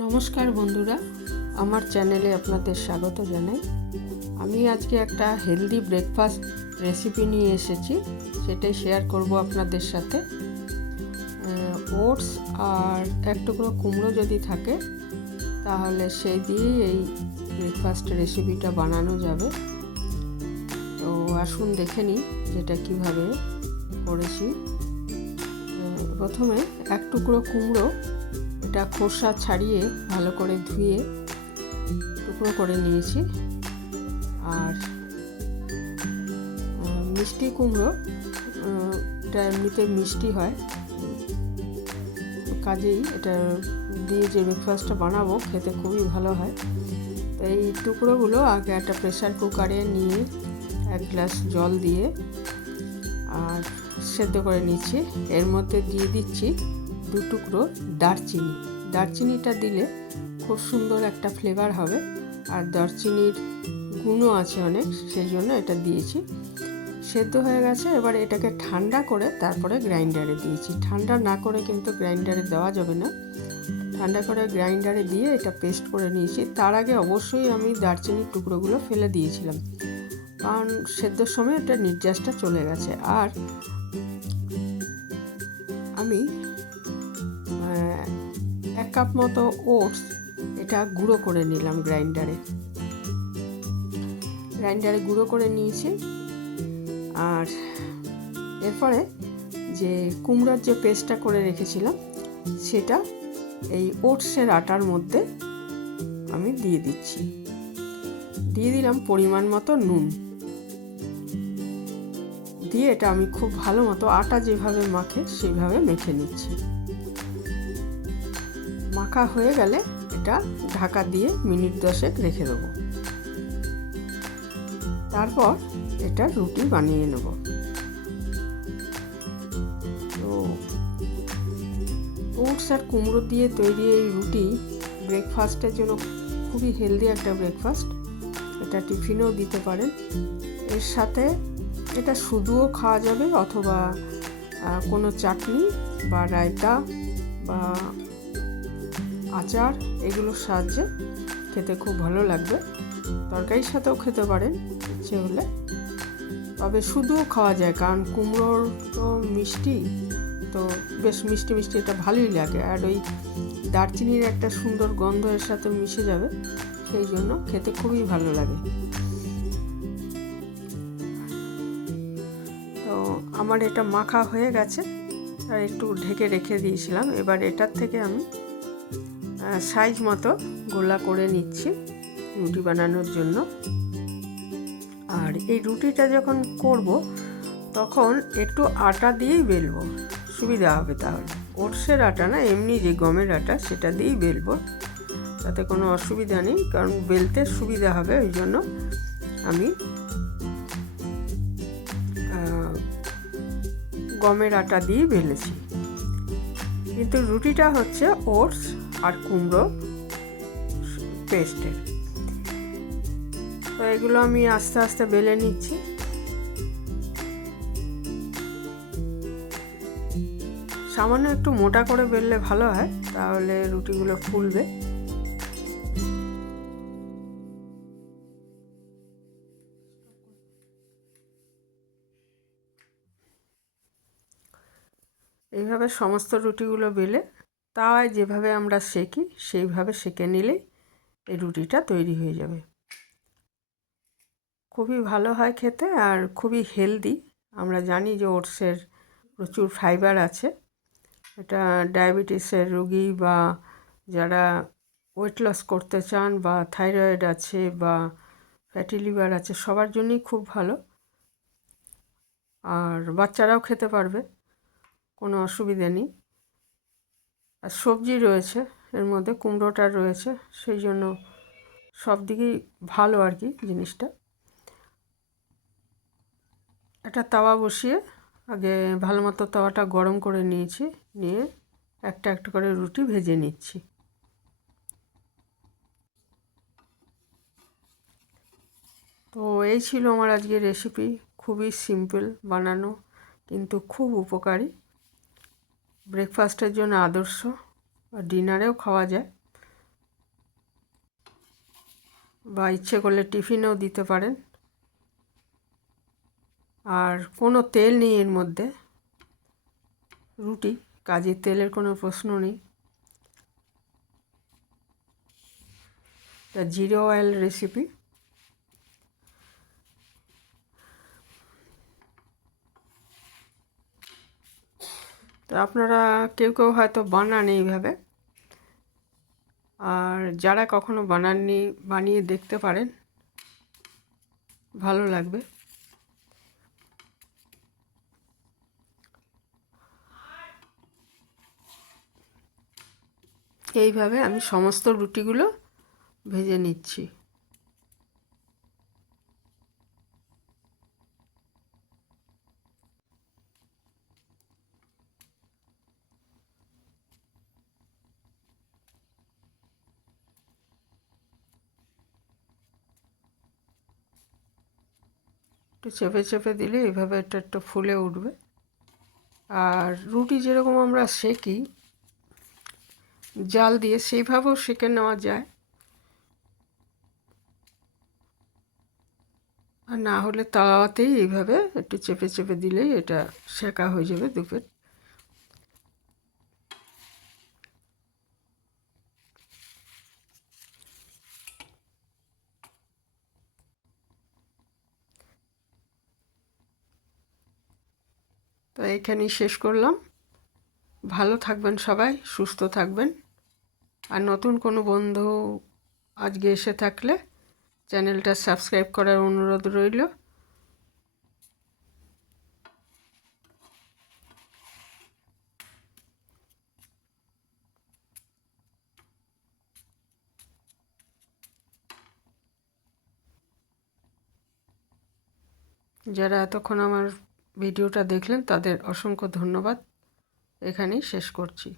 নমস্কার বন্ধুরা, আমার চ্যানেলে আপনাদের স্বাগত জানাই। আমি আজকে একটা হেলদি ব্রেকফাস্ট রেসিপি নিয়ে এসেছি, সেটাই শেয়ার করব আপনাদের সাথে। ওটস আর এক টুকরো কুমড়ো যদি থাকে তাহলে সেই দিয়েই এই ব্রেকফাস্ট রেসিপিটা বানানো যাবে। তো আসুন দেখে নিই যেটা কিভাবে করেছি। প্রথমে এক টুকরো কুমড়ো, এটা খোসা ছাড়িয়ে ভালো করে ধুয়ে টুকরো করে নিয়েছি। আর মিষ্টি কুমড়ো, এটা এমনিতে মিষ্টি হয়, কাজেই এটা দিয়ে যে ব্রেকফাস্টটা বানাবো খেতে খুবই ভালো হয়। তো এই টুকরোগুলো আগে একটা প্রেসার কুকারে নিয়ে এক গ্লাস জল দিয়ে আর সেদ্ধ করে নিচ্ছি। এর মধ্যে দিয়ে দিচ্ছি 2 টুকরো দারচিনি। দারচিনিটা দিলে খুব সুন্দর একটা ফ্লেভার হবে, আর দারচিনির গুণও আছে অনেক, সেই জন্য এটা দিয়েছি। সেদ্ধ হয়ে গেছে, এবার এটাকে ঠান্ডা করে তারপরে গ্রাইন্ডারে দিয়েছি। ঠান্ডা না করে কিন্তু গ্রাইন্ডারে দেওয়া যাবে না, ঠান্ডা করে গ্রাইন্ডারে দিয়ে এটা পেস্ট করে নিয়েছি। তার আগে অবশ্যই আমি দারচিনির টুকরোগুলো ফেলে দিয়েছিলাম, কারণ সেদ্ধর সময় এটা নির্যাসটা চলে গেছে। আর আমি 1 কাপ মতো ওটস এটা গুঁড়ো করে নিলাম, গ্রাইন্ডারে গুঁড়ো করে নিয়েছি। আর এরপরে যে কুমড়োর যে পেস্টটা করে রেখেছিলাম সেটা এই ওটসের আটার মধ্যে আমি দিয়ে দিচ্ছি। দিয়ে দিলাম পরিমাণ মতো নুন, দিয়ে এটা আমি খুব ভালো মতো আটা যেভাবে মাখে সেইভাবে মেখে নিচ্ছি। মাখা হয়ে গেলে এটা ঢাকা দিয়ে মিনিট 10 রেখে দেবো। তারপর এটা রুটি বানিয়ে নেব। তো ওটস আর কুমড়ো দিয়ে তৈরি এই রুটি ব্রেকফাস্টের জন্য খুবই হেলদি একটা ব্রেকফাস্ট। এটা টিফিনেও দিতে পারেন। এর সাথে এটা শুধুও খাওয়া যাবে, অথবা কোনো চাটনি বা রায়তা বা আচার এগুলোর সাহায্যে খেতে খুব ভালো লাগবে। তরকারির সাথেও খেতে পারেন ইচ্ছে হলে, তবে শুধুও খাওয়া যায়, কারণ কুমড়োর তো মিষ্টি, তো বেশ মিষ্টি মিষ্টি এটা ভালোই লাগে। আর ওই দারচিনির একটা সুন্দর গন্ধ এর সাথে মিশে যাবে, সেই জন্য খেতে খুবই ভালো লাগে। তো আমার এটা মাখা হয়ে গেছে, আর একটু ঢেকে রেখে দিয়েছিলাম। এবার এটার থেকে আমি সাইজ মতো গোলা করে নিচ্ছি রুটি বানানোর জন্য। আর এই রুটিটা যখন করব তখন একটু আটা দিয়েই বেলবো, সুবিধা হবে। তাহলে ওটসের আটা না, এমনি যে গমের আটা সেটা দিয়েই বেলবো, তাতে কোনো অসুবিধা নেই, কারণ বেলতে সুবিধা হবে। ওই জন্য আমি গমের আটা দিয়ে বেলেছি। কিন্তু রুটিটা হচ্ছে ওটস আর কুমড়ো পেস্টের। তো এগুলো আমি আস্তে আস্তে বেলে নিচ্ছি। সামান্য একটু মোটা করে বেললে ভালো হয়, তাহলে রুটিগুলো ফুলবে। এইভাবে সমস্ত রুটিগুলো বেলে তাওয়ায় যেভাবে আমরা সেকি সেইভাবে সেকে নিলেই এই রুটিটা তৈরি হয়ে যাবে। খুবই ভালো হয় খেতে, আর খুবই হেলদি। আমরা জানি যে ওটসের প্রচুর ফাইবার আছে। এটা ডায়াবেটিসের রোগী বা যারা ওয়েট লস করতে চান বা থাইরয়েড আছে বা ফ্যাটি লিভার আছে, সবার জন্যই খুব ভালো। আর বাচ্চারাও খেতে পারবে, কোনো অসুবিধা নেই। আর সবজি রয়েছে এর মধ্যে, কুমড়োটা রয়েছে, সেই জন্য সব দিকেই ভালো আর কি জিনিসটা। একটা তাওয়া বসিয়ে আগে ভালো মতো তাওয়াটা গরম করে নিয়েছি, নিয়ে একটা একটা করে রুটি ভেজে নিচ্ছি। তো এই ছিল আমার আজকের রেসিপি, খুবই সিম্পল বানানো কিন্তু খুব উপকারী। ব্রেকফাস্টের জন্য আদর্শ, আর ডিনারেও খাওয়া যায়। বা ইচ্ছে করলে টিফিনেও দিতে পারেন। আর কোনো তেল নেই এর মধ্যে, রুটি কাজের তেলের কোনো প্রশ্ন নেই। এটা জিরো অয়েল রেসিপি। তো আপনারা কেউ কেউ হয়তো বানান এইভাবে, আর যারা কখনো বানাননি বানিয়ে দেখতে পারেন, ভালো লাগবে। এইভাবে আমি সমস্ত রুটিগুলো ভেজে নিচ্ছি। একটু চেপে চেপে দিলে এইভাবে এটা একটু ফুলে উঠবে। আর রুটি যেরকম আমরা সেকি জাল দিয়ে, সেইভাবেও সেঁকে নেওয়া যায়, আর না হলে তাওয়াতেই এইভাবে একটু চেপে চেপে দিলেই এটা সেঁকা হয়ে যাবে দুপের। তো এখানেই শেষ করলাম। ভালো থাকবেন সবাই, সুস্থ থাকবেন। আর নতুন কোনো বন্ধু আজকে এসে থাকলে চ্যানেলটা সাবস্ক্রাইব করার অনুরোধ রইল। যারা এতক্ষণ আমার ভিডিওটা দেখলেন তাদের অসংখ্য ধন্যবাদ। এখানেই শেষ করছি।